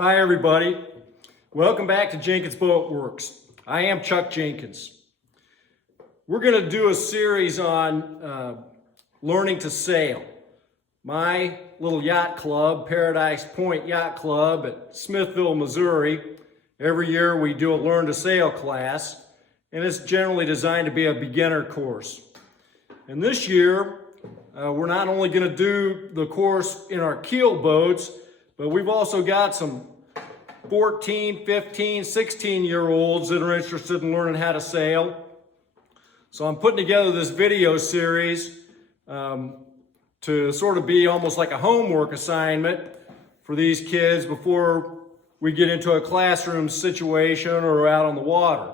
Hi everybody, welcome back to Jenkins Boat Works. I am Chuck Jenkins. We're going to do a series on learning to sail. My little yacht club, Paradise Point Yacht Club at Smithville, Missouri, every year we do a learn to sail class, and it's generally designed to be a beginner course. And this year, we're not only going to do the course in our keel boats, but we've also got some 14, 15, 16-year-olds that are interested in learning how to sail. So I'm putting together this video series to sort of be almost like a homework assignment for these kids before we get into a classroom situation or out on the water.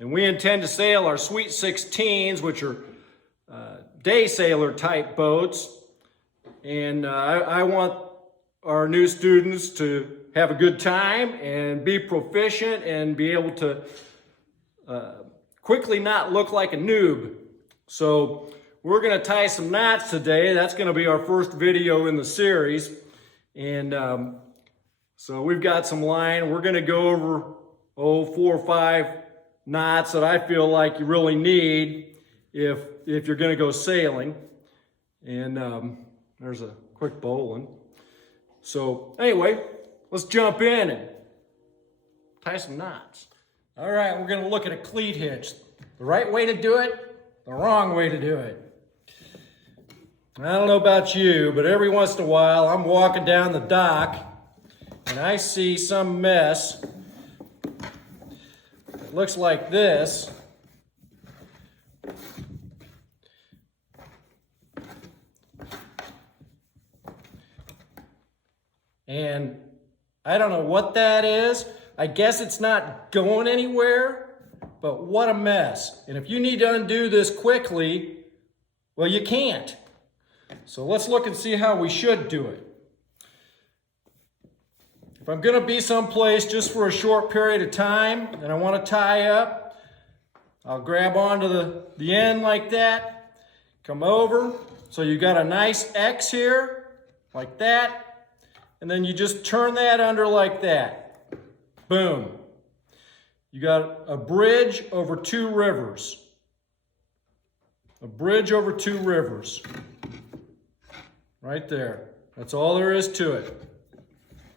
And we intend to sail our Sweet 16s, which are day sailor type boats. And I want our new students to have a good time and be proficient and be able to quickly not look like a noob. So we're going to tie some knots today. That's going to be our first video in the series. And so we've got some line. We're going to go over 4 or 5 knots that I feel like you really need if you're going to go sailing. And there's a quick bowline. So anyway, let's jump in and tie some knots. All right, we're going to look at a cleat hitch. The right way to do it, the wrong way to do it. I don't know about you, but every once in a while I'm walking down the dock and I see some mess that looks like this. And I don't know what that is. I guess it's not going anywhere, but what a mess. And if you need to undo this quickly, well, you can't. So let's look and see how we should do it. If I'm going to be someplace just for a short period of time and I want to tie up, I'll grab onto the end like that, come over. So you got a nice X here, like that. And then you just turn that under like that. Boom. You got a bridge over 2 rivers. A bridge over 2 rivers. Right there. That's all there is to it.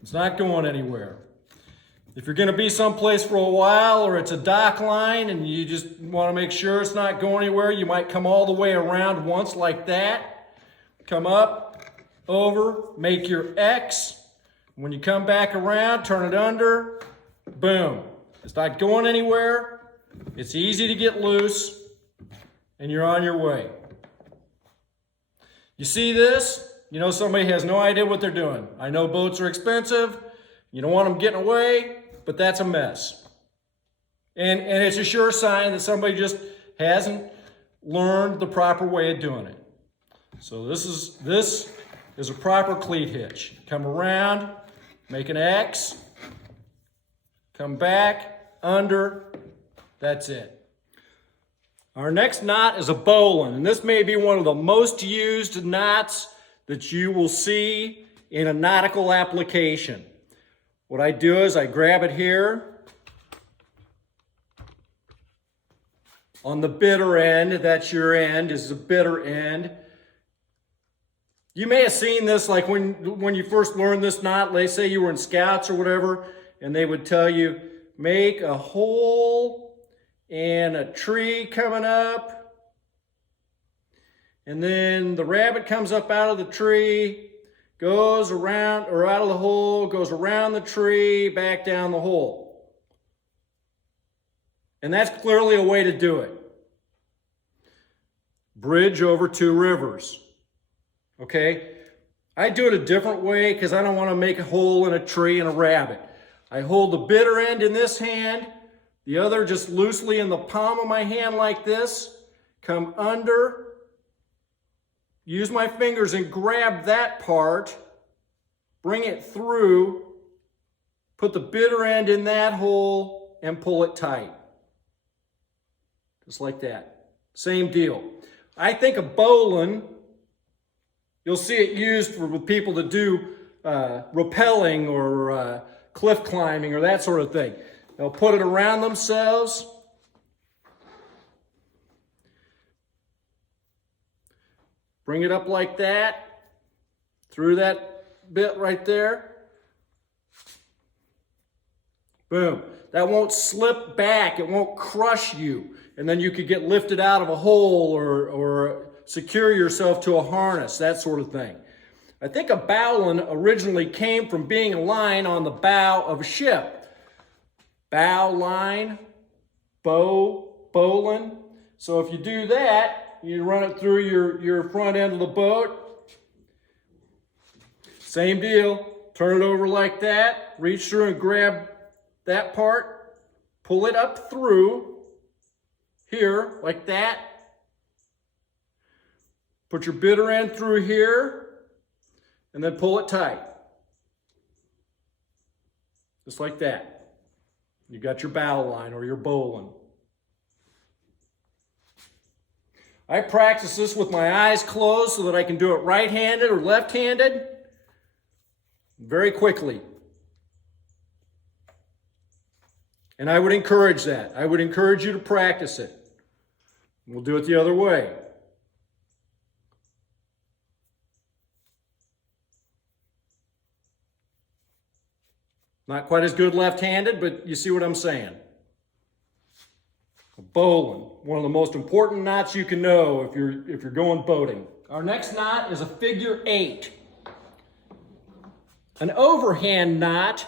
It's not going anywhere. If you're going to be someplace for a while or it's a dock line and you just want to make sure it's not going anywhere, you might come all the way around once like that. Come up. Over, make your X. When you come back around, turn it under, boom. It's not going anywhere. It's easy to get loose, and you're on your way. You see this? You know somebody has no idea what they're doing. I know boats are expensive. You don't want them getting away, but that's a mess. And it's a sure sign that somebody just hasn't learned the proper way of doing it. So this is a proper cleat hitch. Come around, make an X, come back, under, that's it. Our next knot is a bowline, and this may be one of the most used knots that you will see in a nautical application. What I do is I grab it here on the bitter end, that's your end, is the bitter end. You may have seen this like when you first learned this knot, let's say you were in scouts or whatever, and they would tell you, make a hole and a tree coming up, and then the rabbit comes up out of the tree, goes around, or out of the hole, goes around the tree, back down the hole. And that's clearly a way to do it. Bridge over 2 rivers. Okay, I do it a different way because I don't want to make a hole in a tree and a rabbit. I hold the bitter end in this hand, the other just loosely in the palm of my hand like this, come under, use my fingers and grab that part, bring it through, put the bitter end in that hole and pull it tight. Just like that. Same deal. I think a bowline, you'll see it used with people that do rappelling or cliff climbing or that sort of thing. They'll put it around themselves. Bring it up like that, through that bit right there. Boom. That won't slip back. It won't crush you. And then you could get lifted out of a hole or secure yourself to a harness, that sort of thing. I think a bowline originally came from being a line on the bow of a ship. Bowline, bowline. So if you do that, you run it through your front end of the boat. Same deal. Turn it over like that. Reach through and grab that part. Pull it up through here like that. Put your bitter end through here and then pull it tight. Just like that. You got your bowline or your bowline. I practice this with my eyes closed so that I can do it right-handed or left-handed very quickly. And I would encourage that. I would encourage you to practice it. We'll do it the other way. Not quite as good left-handed, but you see what I'm saying. A bowline, one of the most important knots you can know if you're going boating. Our next knot is a figure 8. An overhand knot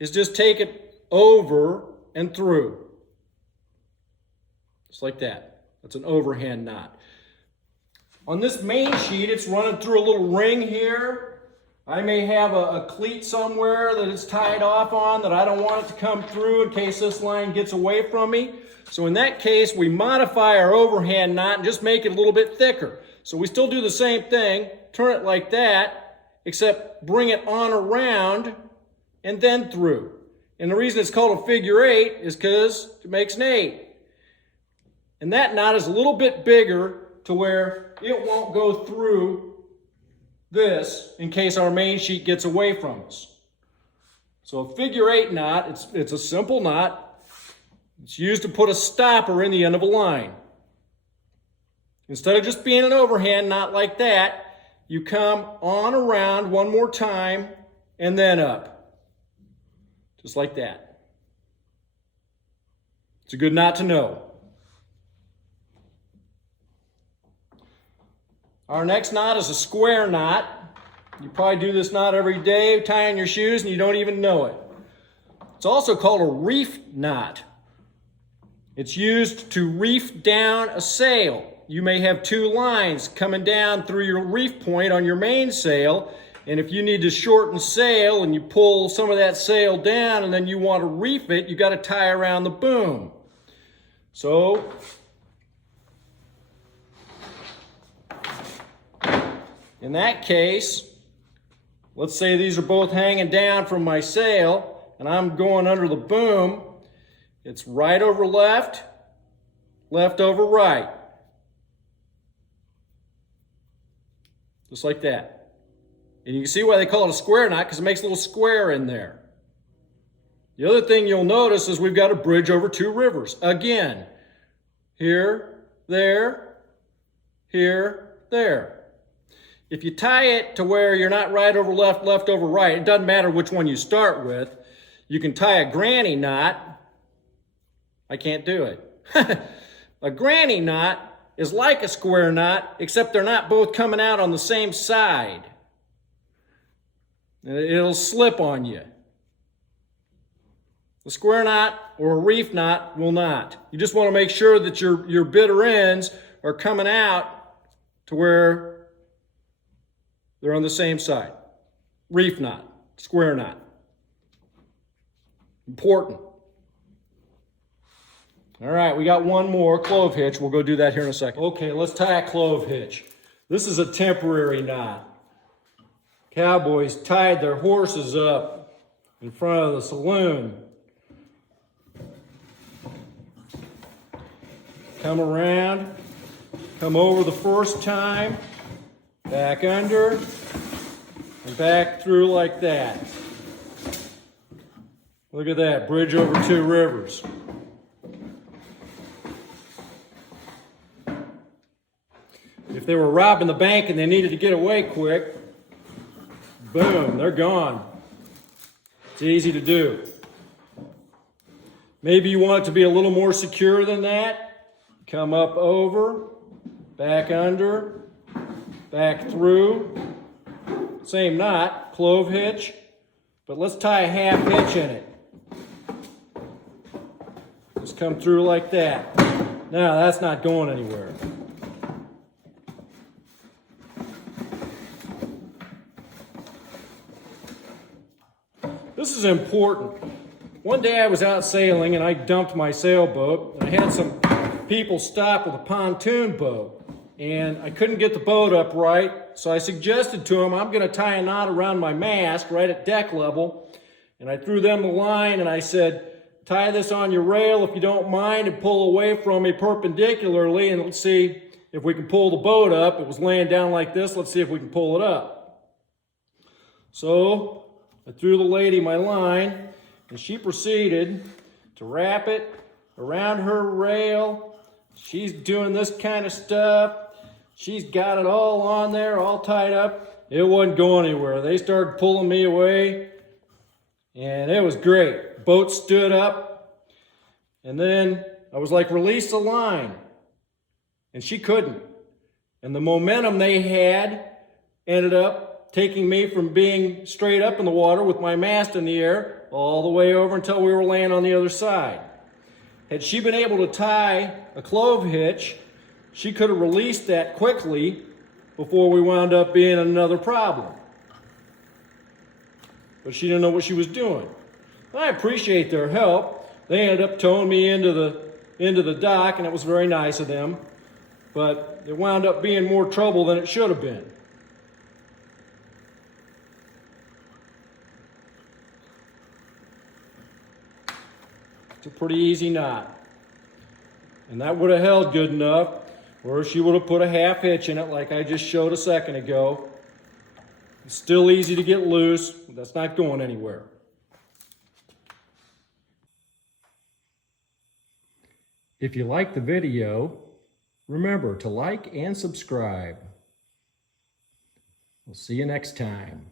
is just take it over and through. Just like that. That's an overhand knot. On this main sheet, it's running through a little ring here. I may have a cleat somewhere that it's tied off on that I don't want it to come through in case this line gets away from me. So in that case, we modify our overhand knot and just make it a little bit thicker. So we still do the same thing, turn it like that, except bring it on around and then through. And the reason it's called a figure 8 is because it makes an 8. And that knot is a little bit bigger to where it won't go through this in case our main sheet gets away from us. So a figure 8 knot, it's a simple knot. It's used to put a stopper in the end of a line. Instead of just being an overhand knot like that, you come on around one more time and then up. Just like that. It's a good knot to know. Our next knot is a square knot. You probably do this knot every day, tying your shoes, and you don't even know it. It's also called a reef knot. It's used to reef down a sail. You may have 2 lines coming down through your reef point on your mainsail, and if you need to shorten sail and you pull some of that sail down and then you want to reef it, you got to tie around the boom. So in that case, let's say these are both hanging down from my sail and I'm going under the boom. It's right over left, left over right. Just like that. And you can see why they call it a square knot, because it makes a little square in there. The other thing you'll notice is we've got a bridge over 2 rivers. Again, here, there, here, there. If you tie it to where you're not right over left, left over right, it doesn't matter which one you start with. You can tie a granny knot. I can't do it. A granny knot is like a square knot, except they're not both coming out on the same side. It'll slip on you. A square knot or a reef knot will not. You just want to make sure that your bitter ends are coming out to where they're on the same side. Reef knot, square knot. Important. All right, we got one more, clove hitch. We'll go do that here in a second. Okay, let's tie a clove hitch. This is a temporary knot. Cowboys tied their horses up in front of the saloon. Come around, come over the first time, back under, and back through like that. Look at that, bridge over 2 rivers. If they were robbing the bank and they needed to get away quick, boom, they're gone. It's easy to do. Maybe you want it to be a little more secure than that. Come up over, back under, back through. Same knot, clove hitch, but let's tie a half hitch in it. Just come through like that. Now that's not going anywhere. This is important. One day I was out sailing and I dumped my sailboat, and I had some people stop with a pontoon boat, and I couldn't get the boat up right, so I suggested to them I'm going to tie a knot around my mast right at deck level, and I threw them the line and I said, tie this on your rail if you don't mind and pull away from me perpendicularly, and let's see if we can pull the boat up. It was laying down like this. Let's see if we can pull it up. So I threw the lady my line, and she proceeded to wrap it around her rail. She's doing this kind of stuff. She's got it all on there, all tied up. It wasn't going anywhere. They started pulling me away, and it was great. Boat stood up, and then I was like, release the line. And she couldn't. And the momentum they had ended up taking me from being straight up in the water with my mast in the air all the way over until we were laying on the other side. Had she been able to tie a clove hitch, she could have released that quickly before we wound up being another problem. But she didn't know what she was doing. I appreciate their help. They ended up towing me into the dock, and it was very nice of them. But it wound up being more trouble than it should have been. It's a pretty easy knot. And that would have held good enough, or she would have put a half hitch in it like I just showed a second ago. It's still easy to get loose. That's not going anywhere. If you like the video, remember to like and subscribe. We'll see you next time.